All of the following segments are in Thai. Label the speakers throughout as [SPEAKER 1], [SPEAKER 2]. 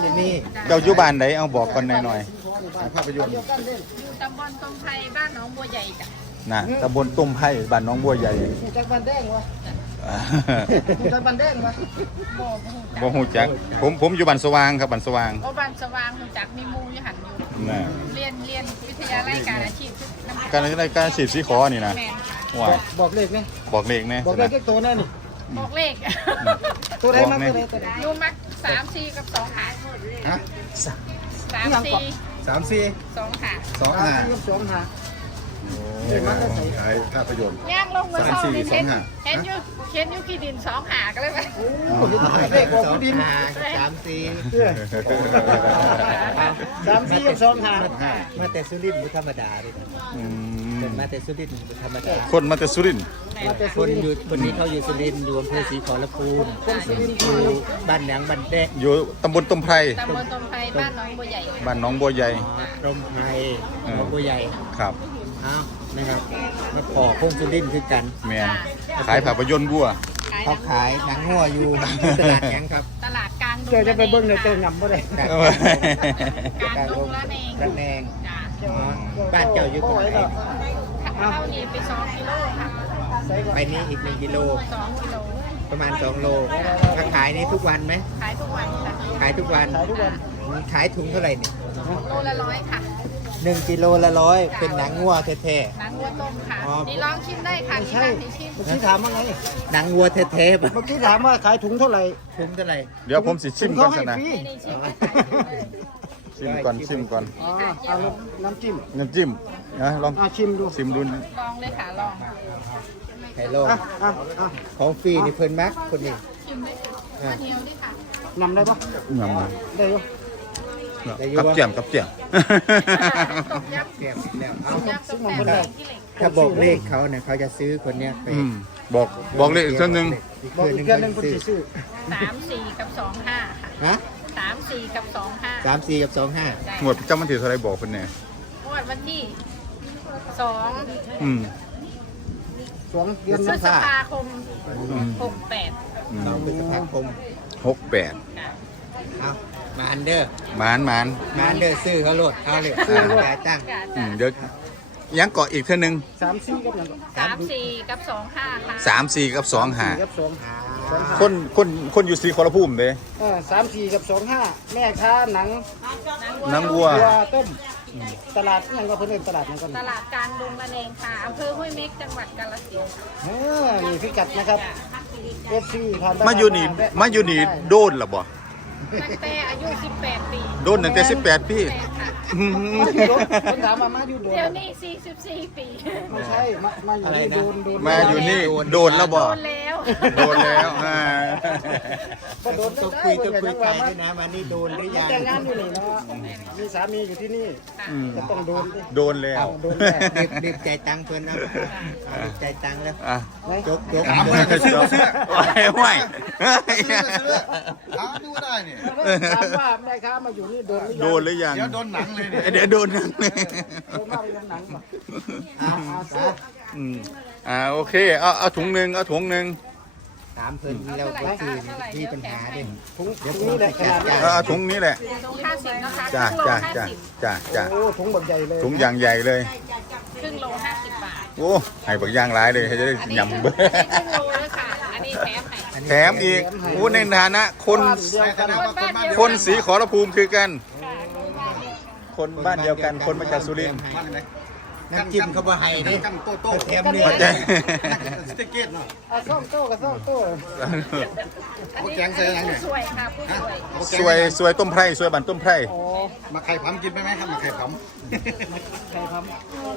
[SPEAKER 1] ที่นี่
[SPEAKER 2] เจ้าอยู่บ้านไหนเอาบอกกันหน่อย
[SPEAKER 1] ภาพยนตร์
[SPEAKER 3] อยู่ตำบลตมไพรบ้านหนองบัวใหญ่จ้ะ
[SPEAKER 2] ๆนะตำบลตุ้มไผ่บ้านน้องบัวใหญ่
[SPEAKER 4] หูจักบันแดงวะหูจักบันแดงวะ
[SPEAKER 3] บ่ฮู้
[SPEAKER 2] บ่ฮู้จักผมอยู่บ้านสว่างครับบ้านสว่าง
[SPEAKER 3] โอ้บ้านสว่างฮู้จักมีหมู่อยู่หันอยู่
[SPEAKER 2] น่ะ
[SPEAKER 3] เรียนวิทยาลัยการอาชีพทุกน้ำ
[SPEAKER 2] การฉีดสีขอนี่นะ
[SPEAKER 3] แม่น
[SPEAKER 2] ว้าย
[SPEAKER 4] บอกเลขไหม
[SPEAKER 2] บอกเลขแน่
[SPEAKER 4] บอกเลขเลขตัวแน่นี่
[SPEAKER 3] บอกเลข
[SPEAKER 4] ตัวใดมั้งตัวใดตัวใด
[SPEAKER 3] ยูมัก3 4กับ2หา
[SPEAKER 1] ฮะ
[SPEAKER 3] 3 4
[SPEAKER 1] 34
[SPEAKER 3] 2หา
[SPEAKER 1] 25
[SPEAKER 4] กับสองหา
[SPEAKER 1] เด็กมาขายภาพยนตร์
[SPEAKER 3] ย่างลงมาซ่อมนี่
[SPEAKER 1] 3 4 2
[SPEAKER 3] เห็นอยู่ขี้ดิน2หาก็เลยไป
[SPEAKER 4] โอ้เลขบอกผู้ดิน 3 4กับสองหา
[SPEAKER 1] มาแต่สุรินทร์บุธรรมดาเลย
[SPEAKER 2] อืม
[SPEAKER 1] มาแต่สุรินทร์บุธรรมดา
[SPEAKER 2] คนมาแต่สุรินทร์
[SPEAKER 4] มาแต่
[SPEAKER 1] ค
[SPEAKER 4] สุ
[SPEAKER 1] น
[SPEAKER 4] รินท
[SPEAKER 1] อยู่
[SPEAKER 4] ร์
[SPEAKER 1] คนนี้เขาอยู่สุรินทร์อยู่อำเภอศรีขอรภูมิอยู่บ้านหนังบ้านแดง
[SPEAKER 2] อยู่ตำบลตุ้มไผ่
[SPEAKER 3] ตำบลตมไพรบ้านหนองบัวใหญ่
[SPEAKER 2] บ้านน้องบัวใหญ่
[SPEAKER 1] ตรงไทยหนองบัวใหญ่
[SPEAKER 2] ครับ
[SPEAKER 1] เอานะครับมาขอพงสุรินทร์คือกัน
[SPEAKER 2] แม่นขายภาพยนตร์บัว
[SPEAKER 1] เขาขายหนังหัวอยู่ตลาดแข็งครับ
[SPEAKER 3] ตลาดกลางดง
[SPEAKER 4] เจอจะไปเบิ้งในเตงำบ่ได้
[SPEAKER 3] กลางดงละเอง
[SPEAKER 1] ระแนง
[SPEAKER 3] จ้ะ
[SPEAKER 1] อ๋อบ้านเจ้าอยู่ตรงไหน
[SPEAKER 3] เข้านี่ไป2 กิโลค่ะ
[SPEAKER 1] ไปนี้อีก1 กิโล
[SPEAKER 3] 2 กิโล
[SPEAKER 1] ประมาณ2 โลถ้าขายนี่ทุกวันไหม
[SPEAKER 3] ขายทุกวันค่ะ
[SPEAKER 1] ขายทุกวัน
[SPEAKER 4] ขายทุกวัน
[SPEAKER 1] ขายถุงเท่าไหร่เนี่ย
[SPEAKER 3] โลละ100ค่ะ
[SPEAKER 1] 1 กิโลละ100เป็นหนังงัวแท้
[SPEAKER 3] หนังวัวต้มค่ะ
[SPEAKER 1] อ๋อ
[SPEAKER 3] นี่ลองชิมได้ค่ะ
[SPEAKER 4] ไม่
[SPEAKER 3] นี่
[SPEAKER 4] ใช่
[SPEAKER 3] มาชิม
[SPEAKER 4] เมื่อกี้ถามว่าไง
[SPEAKER 1] ๆหนังวัวแท้ๆ
[SPEAKER 4] เมื่อกี้ถามว่าขายถุงเท่าไหร่
[SPEAKER 1] ถุงเท่าไหร่
[SPEAKER 2] เดี๋ยวผมสิชิมก่อน
[SPEAKER 4] ให้
[SPEAKER 2] ซะนะ
[SPEAKER 4] ฟรี
[SPEAKER 3] นี่ชิม
[SPEAKER 2] ชิมก่อนชิมก่อน
[SPEAKER 4] อ๋อเอาน้ำจิ้ม
[SPEAKER 2] น้ำจิ้มนะลอง
[SPEAKER 4] ชิมดู
[SPEAKER 2] ชิมดู
[SPEAKER 3] ลองเลยค่ะลอง
[SPEAKER 1] ไข่โลง
[SPEAKER 4] อ่ะอ่ะอ่ะ
[SPEAKER 1] ของฟรีนี่เพิ่นมักคนนี้
[SPEAKER 3] ชิมเลยค่ะข้าวเหนียวนี่ค่ะ
[SPEAKER 4] นำได้ปะ
[SPEAKER 2] งาม
[SPEAKER 4] ได้อยู่
[SPEAKER 2] กับเจียมกับเจียม
[SPEAKER 3] ต้มยำ
[SPEAKER 1] เสียบแล้วเอา
[SPEAKER 3] ต้มยำต้มแซ่บที่เหล็ก
[SPEAKER 1] ถ้าบอกเลขเขาเนี่ยเขาจะซื้อคนเนี้ยไป
[SPEAKER 2] อืมบอกเลขอีกเท่านึง
[SPEAKER 1] อีก
[SPEAKER 4] บอก
[SPEAKER 1] คืน
[SPEAKER 4] อี
[SPEAKER 1] ห
[SPEAKER 4] ก
[SPEAKER 1] นึง
[SPEAKER 4] เดือนหนึงคุณ
[SPEAKER 1] เขาจะซื้อ
[SPEAKER 4] สิซื้อ
[SPEAKER 3] 3 4กับ2 5ค่ะ
[SPEAKER 1] ฮะ
[SPEAKER 3] 3 4กับ2 5
[SPEAKER 1] 34กับ25
[SPEAKER 2] หมวดประจำวันที่เท่าไรบอกคนเนี่ย
[SPEAKER 3] งวดวันที่2
[SPEAKER 2] อืม
[SPEAKER 4] สองเดือน
[SPEAKER 3] พฤ
[SPEAKER 4] นะ
[SPEAKER 3] ษภาคม
[SPEAKER 2] อืม
[SPEAKER 3] 68
[SPEAKER 2] อืม
[SPEAKER 1] 2พฤษภาคม
[SPEAKER 2] 68
[SPEAKER 3] ค่ะ
[SPEAKER 1] เอามาอันเดอร์
[SPEAKER 2] หมาน
[SPEAKER 1] มาอันเดอร์ซื้อเขาโหลดเอาเลยจ่ายตังค์
[SPEAKER 2] อืมเดี๋ยวยังเกาะอีกเท่านึง
[SPEAKER 4] 3 4กับอย่าง
[SPEAKER 3] 3 4กับ2 5ค่ะ
[SPEAKER 2] 3 4 กับ2
[SPEAKER 4] 4
[SPEAKER 2] 5
[SPEAKER 4] กับ2
[SPEAKER 2] คนอยู่สีขอรภูมิเด้
[SPEAKER 4] 3 4กับ2 5แม่ค้าหนัง
[SPEAKER 2] น้ำวัว
[SPEAKER 4] วัวต้มตลาดนั่นก็เพิ่นเอิ้นตลาดนั่นก็
[SPEAKER 3] ตลาดกลางดงละเองค่ะอำเภอห้วยเม็กจังหวัดกาฬสินธุ์
[SPEAKER 4] นี่พิกัดนะครับ FC ผ่านไป
[SPEAKER 2] มาอยู่นี่มาอยู่นี่โดนเหรอบ่
[SPEAKER 3] ตั้งแต่อายุ 18 ปี
[SPEAKER 2] โดนตั้งแต่18 ปี
[SPEAKER 3] แปดค่ะ
[SPEAKER 2] อืม
[SPEAKER 4] คนถามมาอยู่โดน
[SPEAKER 3] เดี๋ยวนี้44 ปี
[SPEAKER 4] ไม่ใช่มาอยู่นี่โดน
[SPEAKER 2] มาอยู่นี่โดนแล้ว
[SPEAKER 3] โด
[SPEAKER 2] บ่
[SPEAKER 3] นแล้ว
[SPEAKER 2] โดนแล้ว
[SPEAKER 4] ก็โดน
[SPEAKER 1] ต้อง
[SPEAKER 4] ได้
[SPEAKER 1] คุย
[SPEAKER 4] ได้
[SPEAKER 1] ต้องคุย
[SPEAKER 4] ว่า
[SPEAKER 1] ไปด้วยนะมานี่โดนหรือยัง
[SPEAKER 4] แต่งงานอยู่นี่เนาะมีสามีอยู่ที่นี่
[SPEAKER 2] อืม
[SPEAKER 4] ก็ต้องโดนดิ
[SPEAKER 2] โดนแล้ว
[SPEAKER 4] โดนแน่
[SPEAKER 1] รีบจ่ายตังค์เพิ่นนะรีบจ่ายตังค์แล้ว
[SPEAKER 2] อ่ะ
[SPEAKER 1] จกจก
[SPEAKER 2] โอ้ยห่วย
[SPEAKER 5] หาดูได้เนี่ย
[SPEAKER 4] ถามว่าแม่ค้ามาอยู่นี่โดนหรือยัง
[SPEAKER 2] โดนหรือยัง
[SPEAKER 5] เดี๋ยวโดนหนังเลยเนี่ย
[SPEAKER 2] เดี๋ยวโดนหนังเลย
[SPEAKER 4] โดนมาเป็นหนังป่ะ
[SPEAKER 2] อืมโอเคเอาถุงหนึ่งเอาถุงหนึ่ง
[SPEAKER 1] ถามเพิ่นแล้วก็คือมีปัญหาเด้
[SPEAKER 4] ถุงนี้แหละขนาดนี้
[SPEAKER 2] เอาถุงนี้แหละ
[SPEAKER 3] ตรง50นะคะ
[SPEAKER 2] จ้า
[SPEAKER 3] ครึ่งโล
[SPEAKER 2] จ้าจ้าจ้าจ้า
[SPEAKER 4] โอ้ถุงแบบใหญ่เลย
[SPEAKER 2] ถุงอย่างใหญ่เลย
[SPEAKER 3] 50ครึ่งโล50 บาท
[SPEAKER 2] โอ้ให้บักย่างร้ายเลยให้จะได้
[SPEAKER 3] อันนี้
[SPEAKER 2] ยำ
[SPEAKER 3] ครึ่งโลแล้วค่ะ อันนี้แถมให้
[SPEAKER 2] แถมอีกโอ้ในฐานะคน
[SPEAKER 4] บ้านเดียวกัน
[SPEAKER 2] คนสีขอรภูมิคือกัน
[SPEAKER 3] ค่ะ
[SPEAKER 2] คนบ้านเดียวกันคนมาจากสุรินทร์
[SPEAKER 5] บ้านไหน
[SPEAKER 1] น้ำจิ้มเขาบ่ให้เด้
[SPEAKER 5] กันโต้โต้
[SPEAKER 1] แถมเนื้อ
[SPEAKER 2] เข้าใจ
[SPEAKER 5] สเต็กเกตเนาะ
[SPEAKER 4] เอาซ่อมโต้กับซ่อมโต้
[SPEAKER 3] อันนี้ผู้สวยค่ะผู้สวย
[SPEAKER 2] สวยต้มไพร่สวยบันต้มไพร่
[SPEAKER 4] โอ้
[SPEAKER 5] มาไข่ผำกินไปไหมครับมาไข่ผ
[SPEAKER 4] ใครทำ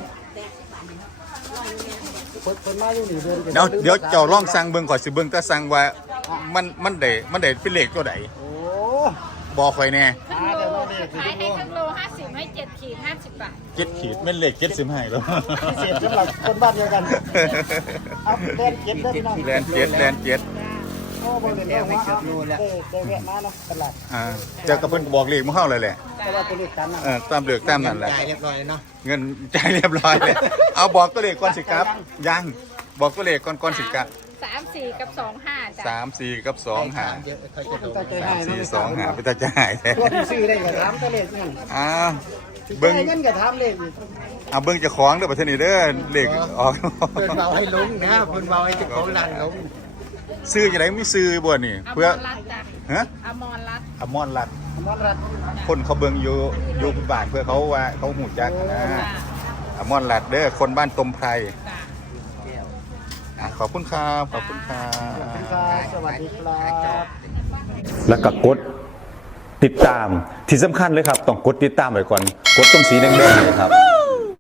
[SPEAKER 4] คนมาอยู่นี่เดิน
[SPEAKER 2] เดี๋ยวเจ้าลองสั่งเบิ่งก่อนสิเบิ่งแต่สั่งว่ามันได้เป็นเลขตัวใด
[SPEAKER 4] โอ้
[SPEAKER 2] บอกข่อยแน่
[SPEAKER 3] ครึ่งโลขายให้ครึ่งโล50ให้7 ขีด50 บาท
[SPEAKER 2] 7 ขีดแม่นเลข7ให้แล้ว
[SPEAKER 4] พิเศษสำหรับคนบ้านเดียวกันเอาแดนเจ็ดได้พี่น้อง
[SPEAKER 2] แลนเจ็ด
[SPEAKER 4] โอ้บริเวณว่าได้แวะมาเนาะตลาด
[SPEAKER 2] เจ้าก็เพิ่นก็บอกเลขมาเฮาเลยแหละ
[SPEAKER 4] แต่ว่าตัวเลขตามนั้น
[SPEAKER 2] ตามเลือกตามนั่นแหละ
[SPEAKER 1] จ่ายเรียบร้อยเนาะ
[SPEAKER 2] เงินจ่ายเรียบร้อยเลยเอาบอกตัวเลขก่อนสิครับยังบอกตัวเลขก่อนสิครับ
[SPEAKER 3] 34 กับ 25จ้ะ
[SPEAKER 2] 34 กับ 25
[SPEAKER 1] เยอะค่อยจะโดน
[SPEAKER 2] 34 25ไปตาจ่ายแท้
[SPEAKER 4] ตัวที่ซื้อได้ก็ถามตะเลขเงิน
[SPEAKER 2] อ้าว
[SPEAKER 4] เบิ่
[SPEAKER 2] เบิ่
[SPEAKER 4] ง
[SPEAKER 2] ง
[SPEAKER 4] เงินก็ถามเลขอีก
[SPEAKER 2] เอาเบิ่งเจ้าของเด้อประเทศนี้เด้อเลขออก
[SPEAKER 1] เพิ่นเบาให้ลงนะเพิ่นเบาให้เจ้าของร้านลง
[SPEAKER 2] ซื้อจังได๋มีซื้อบ่นี่
[SPEAKER 3] อม
[SPEAKER 2] เพื่อ
[SPEAKER 3] รรัตน์จ้ะ
[SPEAKER 2] ฮะ
[SPEAKER 3] อมรรัตน์
[SPEAKER 2] อมรรัตน์
[SPEAKER 4] มอนรัด
[SPEAKER 2] คนเขาเบิ่งอยู่บ้านเพื่อเขาว่าเขาหูจักนะ
[SPEAKER 3] จ้ะ
[SPEAKER 2] อมรรัตน์เด้อคนบ้านตมไพร
[SPEAKER 3] จ้ะ
[SPEAKER 2] ขอบคุณครับขอบคุณครับ
[SPEAKER 4] ครับสวัสดีครับ
[SPEAKER 6] แล้วก็กดติดตามที่สำคัญเลยครับ ต้องกดติดตามไว้ก่อน กดตรงสีแดงๆเลยครับ